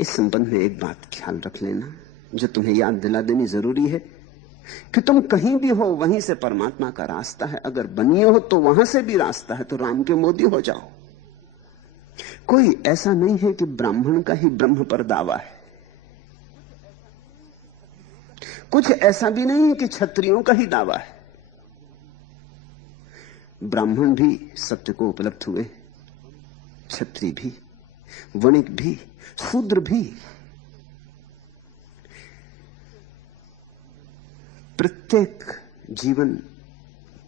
इस संबंध में एक बात ख्याल रख लेना जो तुम्हें याद दिला देनी जरूरी है कि तुम कहीं भी हो वहीं से परमात्मा का रास्ता है। अगर बनिए हो तो वहां से भी रास्ता है, तो राम के मोदी हो जाओ। कोई ऐसा नहीं है कि ब्राह्मण का ही ब्रह्म पर दावा है, कुछ ऐसा भी नहीं है कि क्षत्रियों का ही दावा है। ब्राह्मण भी सत्य को उपलब्ध हुए, क्षत्रिय भी, वणिक भी, शूद्र भी। प्रत्येक जीवन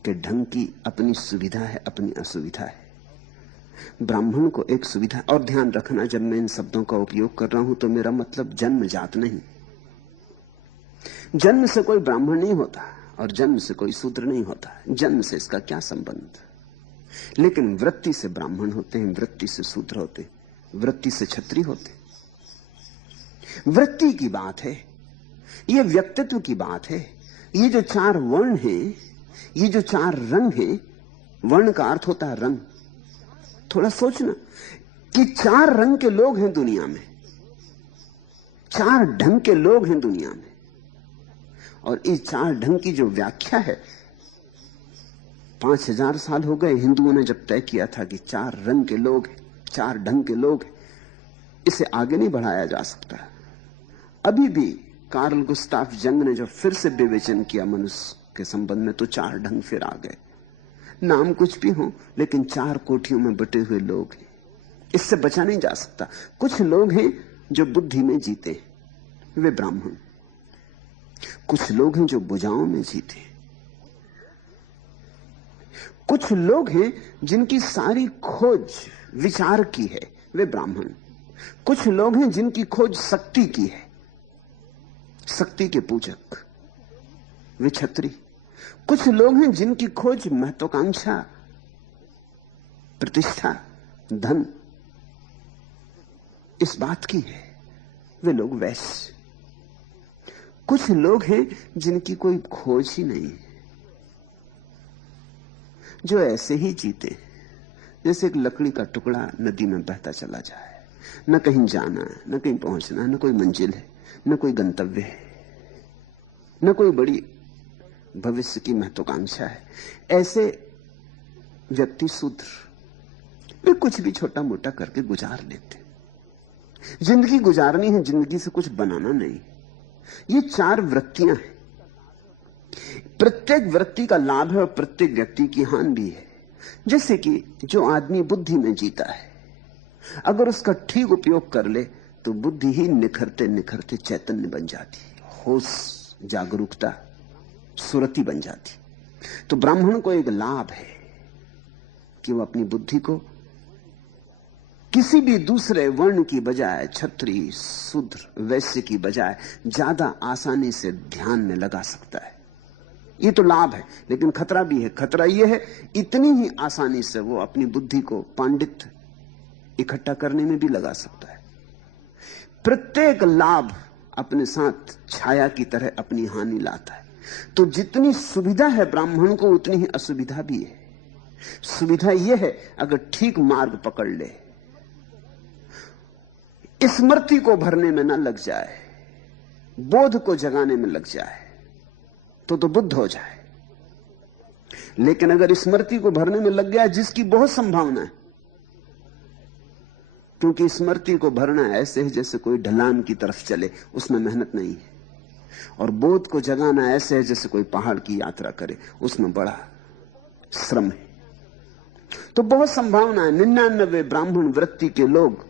के ढंग की अपनी सुविधा है, अपनी असुविधा है। ब्राह्मण को एक सुविधा, और ध्यान रखना जब मैं इन शब्दों का उपयोग कर रहा हूं तो मेरा मतलब जन्मजात नहीं। जन्म से कोई ब्राह्मण नहीं होता और जन्म से कोई शूद्र नहीं होता, जन्म से इसका क्या संबंध। लेकिन वृत्ति से ब्राह्मण होते हैं, वृत्ति से शूद्र होते हैं, वृत्ति से क्षत्रिय होते हैं। वृत्ति की बात है, यह व्यक्तित्व की बात है। ये जो चार वर्ण हैं, ये जो चार रंग हैं, वर्ण का अर्थ होता है रंग। थोड़ा सोचना कि चार रंग के लोग हैं दुनिया में, चार ढंग के लोग हैं दुनिया में, और इस चार ढंग की जो व्याख्या है 5000 साल हो गए हिंदुओं ने जब तय किया था कि चार रंग के लोग हैं, चार ढंग के लोग हैं, इसे आगे नहीं बढ़ाया जा सकता। अभी भी कार्ल गुस्ताफ जंग ने जब फिर से विवेचन किया मनुष्य के संबंध में, तो चार ढंग फिर आ गए। नाम कुछ भी हो, लेकिन चार कोठियों में बटे हुए लोग हैं, इससे बचा नहीं जा सकता। कुछ लोग हैं जो बुद्धि में जीते, वे ब्राह्मण। कुछ लोग हैं जो भुजाओं में जीते। कुछ लोग हैं जिनकी सारी खोज विचार की है, वे ब्राह्मण। कुछ लोग हैं जिनकी खोज शक्ति की है, शक्ति के पूजक, वे क्षत्रिय। कुछ लोग हैं जिनकी खोज महत्वाकांक्षा, प्रतिष्ठा, धन, इस बात की है, वे लोग वैश्य। कुछ लोग हैं जिनकी कोई खोज ही नहीं, जो ऐसे ही जीते जैसे एक लकड़ी का टुकड़ा नदी में बहता चला जाए, न कहीं जाना है, न कहीं पहुंचना है, न कोई मंजिल है, न कोई गंतव्य है, न कोई बड़ी भविष्य की महत्वाकांक्षा है। ऐसे व्यक्ति शूद्र, वे कुछ भी छोटा मोटा करके गुजार लेते। जिंदगी गुजारनी है, जिंदगी से कुछ बनाना नहीं। ये चार वृत्तियां हैं, प्रत्येक वृत्ति का लाभ है और प्रत्येक व्यक्ति की हानि भी है। जैसे कि जो आदमी बुद्धि में जीता है, अगर उसका ठीक उपयोग कर ले तो बुद्धि ही निखरते निखरते चैतन्य बन जाती, होश, जागरूकता, सुरति बन जाती। तो ब्राह्मण को एक लाभ है कि वह अपनी बुद्धि को किसी भी दूसरे वर्ण की बजाय, क्षत्रिय, शूद्र, वैश्य की बजाय ज्यादा आसानी से ध्यान में लगा सकता है। ये तो लाभ है, लेकिन खतरा भी है। खतरा यह है इतनी ही आसानी से वो अपनी बुद्धि को पांडित्य इकट्ठा करने में भी लगा सकता है। प्रत्येक लाभ अपने साथ छाया की तरह अपनी हानि लाता है। तो जितनी सुविधा है ब्राह्मण को, उतनी ही असुविधा भी है। सुविधा यह है अगर ठीक मार्ग पकड़ ले, स्मृति को भरने में न लग जाए, बोध को जगाने में लग जाए, तो बुद्ध हो जाए। लेकिन अगर स्मृति को भरने में लग गया, जिसकी बहुत संभावना है, क्योंकि स्मृति को भरना ऐसे है जैसे कोई ढलान की तरफ चले, उसमें मेहनत नहीं है, और बोध को जगाना ऐसे है जैसे कोई पहाड़ की यात्रा करे, उसमें बड़ा श्रम है। तो बहुत संभावना है 99 ब्राह्मण वृत्ति के लोग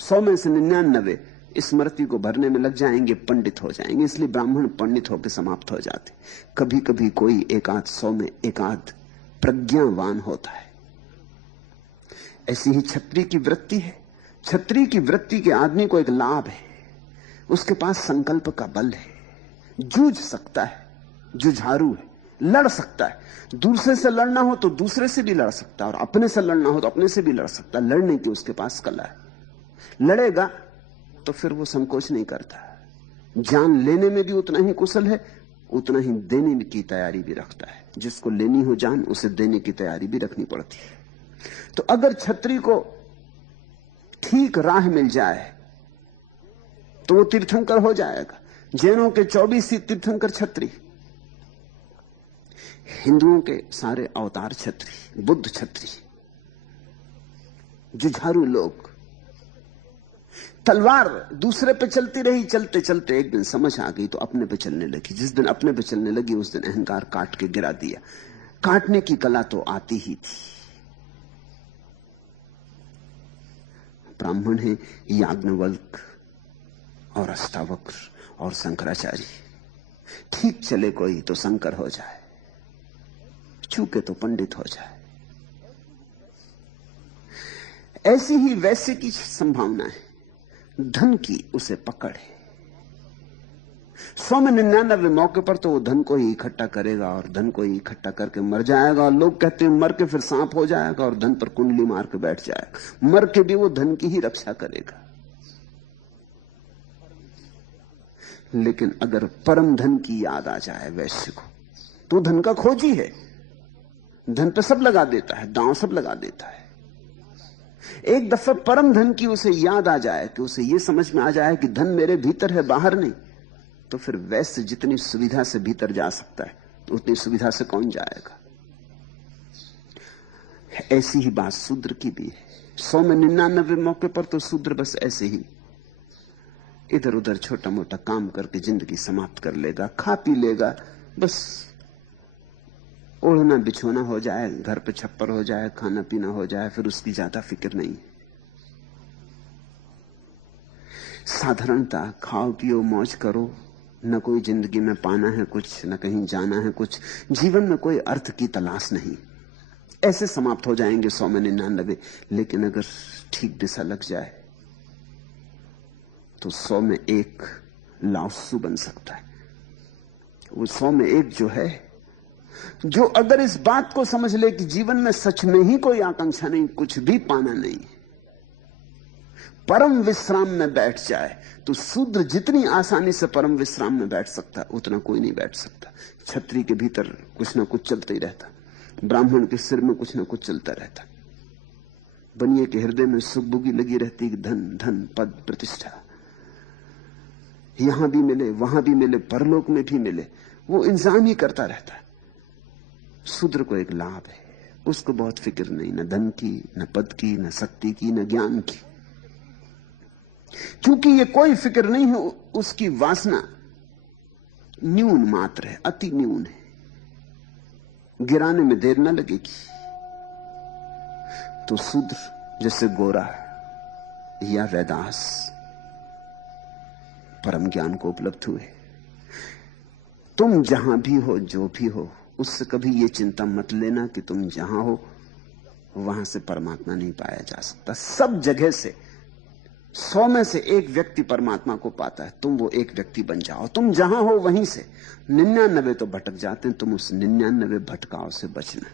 100 में से 99 स्मृति को भरने में लग जाएंगे, पंडित हो जाएंगे। इसलिए ब्राह्मण पंडित होकर समाप्त हो जाते। कभी कभी कोई एकाध 100 में एकाध प्रज्ञावान होता है। ऐसी ही क्षत्रिय की वृत्ति है। क्षत्रिय की वृत्ति के आदमी को एक लाभ है, उसके पास संकल्प का बल है, जूझ सकता है, जुझारू है, लड़ सकता है। दूसरे से लड़ना हो तो दूसरे से भी लड़ सकता है, और अपने से लड़ना हो तो अपने से भी लड़ सकता है। लड़ने की उसके पास कला है। लड़ेगा तो फिर वो संकोच नहीं करता। जान लेने में भी उतना ही कुशल है, उतना ही देने की तैयारी भी रखता है। जिसको लेनी हो जान, उसे देने की तैयारी भी रखनी पड़ती है। तो अगर क्षत्रिय को ठीक राह मिल जाए तो वो तीर्थंकर हो जाएगा। जैनों के 24 ही तीर्थंकर छत्री, हिंदुओं के सारे अवतार छत्री, बुद्ध छत्री, जुझारू लोग। तलवार दूसरे पे चलती रही, चलते चलते एक दिन समझ आ गई तो अपने पे चलने लगी। जिस दिन अपने पे चलने लगी उस दिन अहंकार काट के गिरा दिया। काटने की कला तो आती ही थी। ब्राह्मण है याज्ञवल्क्य और अष्टावक्र और शंकराचार्य। ठीक चले कोई तो शंकर हो जाए, चूके तो पंडित हो जाए। ऐसी ही वैसे की संभावना है। धन की उसे पकड़ है। 100 में 99 मौके पर तो वो धन को ही इकट्ठा करेगा और धन को ही इकट्ठा करके मर जाएगा। और लोग कहते हैं मर के फिर सांप हो जाएगा और धन पर कुंडली मार के बैठ जाएगा। मर के भी वो धन की ही रक्षा करेगा। लेकिन अगर परम धन की याद आ जाए वैश्य को, तो धन का खोजी है। धन पे सब लगा देता है, दांव सब लगा देता है। एक दफा परम धन की उसे याद आ जाए, कि उसे यह समझ में आ जाए कि धन मेरे भीतर है, बाहर नहीं, तो फिर वैश्य जितनी सुविधा से भीतर जा सकता है तो उतनी सुविधा से कौन जाएगा। ऐसी ही बात शूद्र की भी है। 100 में 99 मौके पर तो शूद्र बस ऐसे ही इधर उधर छोटा मोटा काम करके जिंदगी समाप्त कर लेगा, खा पी लेगा, बस ओढ़ना बिछोना हो जाए, घर पे छप्पर हो जाए, खाना पीना हो जाए, फिर उसकी ज्यादा फिक्र नहीं। साधारणता, खाओ पियो मौज करो, न कोई जिंदगी में पाना है कुछ, न कहीं जाना है कुछ, जीवन में कोई अर्थ की तलाश नहीं। ऐसे समाप्त हो जाएंगे 100 में 99। लेकिन अगर ठीक दिशा लग जाए तो 100 में 1 लाओत्सु बन सकता है। वो 100 में 1 जो है, जो अगर इस बात को समझ ले कि जीवन में सच में ही कोई आकांक्षा नहीं, कुछ भी पाना नहीं, परम विश्राम में बैठ जाए, तो शूद्र जितनी आसानी से परम विश्राम में बैठ सकता है उतना कोई नहीं बैठ सकता। छत्री के भीतर कुछ ना कुछ चलता ही रहता, ब्राह्मण के सिर में कुछ ना कुछ चलता रहता, बनिए के हृदय में सुखबुगी लगी रहती, धन धन पद प्रतिष्ठा यहां भी मिले, वहां भी मिले, परलोक में भी मिले, वो इंतजाम ही करता रहता है। शूद्र को एक लाभ है, उसको बहुत फिक्र नहीं, न धन की, न पद की, न शक्ति की, न ज्ञान की। क्योंकि ये कोई फिक्र नहीं है, उसकी वासना न्यून मात्र है, अति न्यून है, गिराने में देर न लगेगी। तो शूद्र जैसे गोरा या वैदास परम ज्ञान को उपलब्ध हुए। तुम जहां भी हो, जो भी हो, उससे कभी यह चिंता मत लेना कि तुम जहां हो वहां से परमात्मा नहीं पाया जा सकता। सब जगह से 100 में से 1 व्यक्ति परमात्मा को पाता है। तुम वो 1 व्यक्ति बन जाओ। तुम जहां हो वहीं से। 99 तो भटक जाते हैं, तुम उस 99 भटकाव से बचना।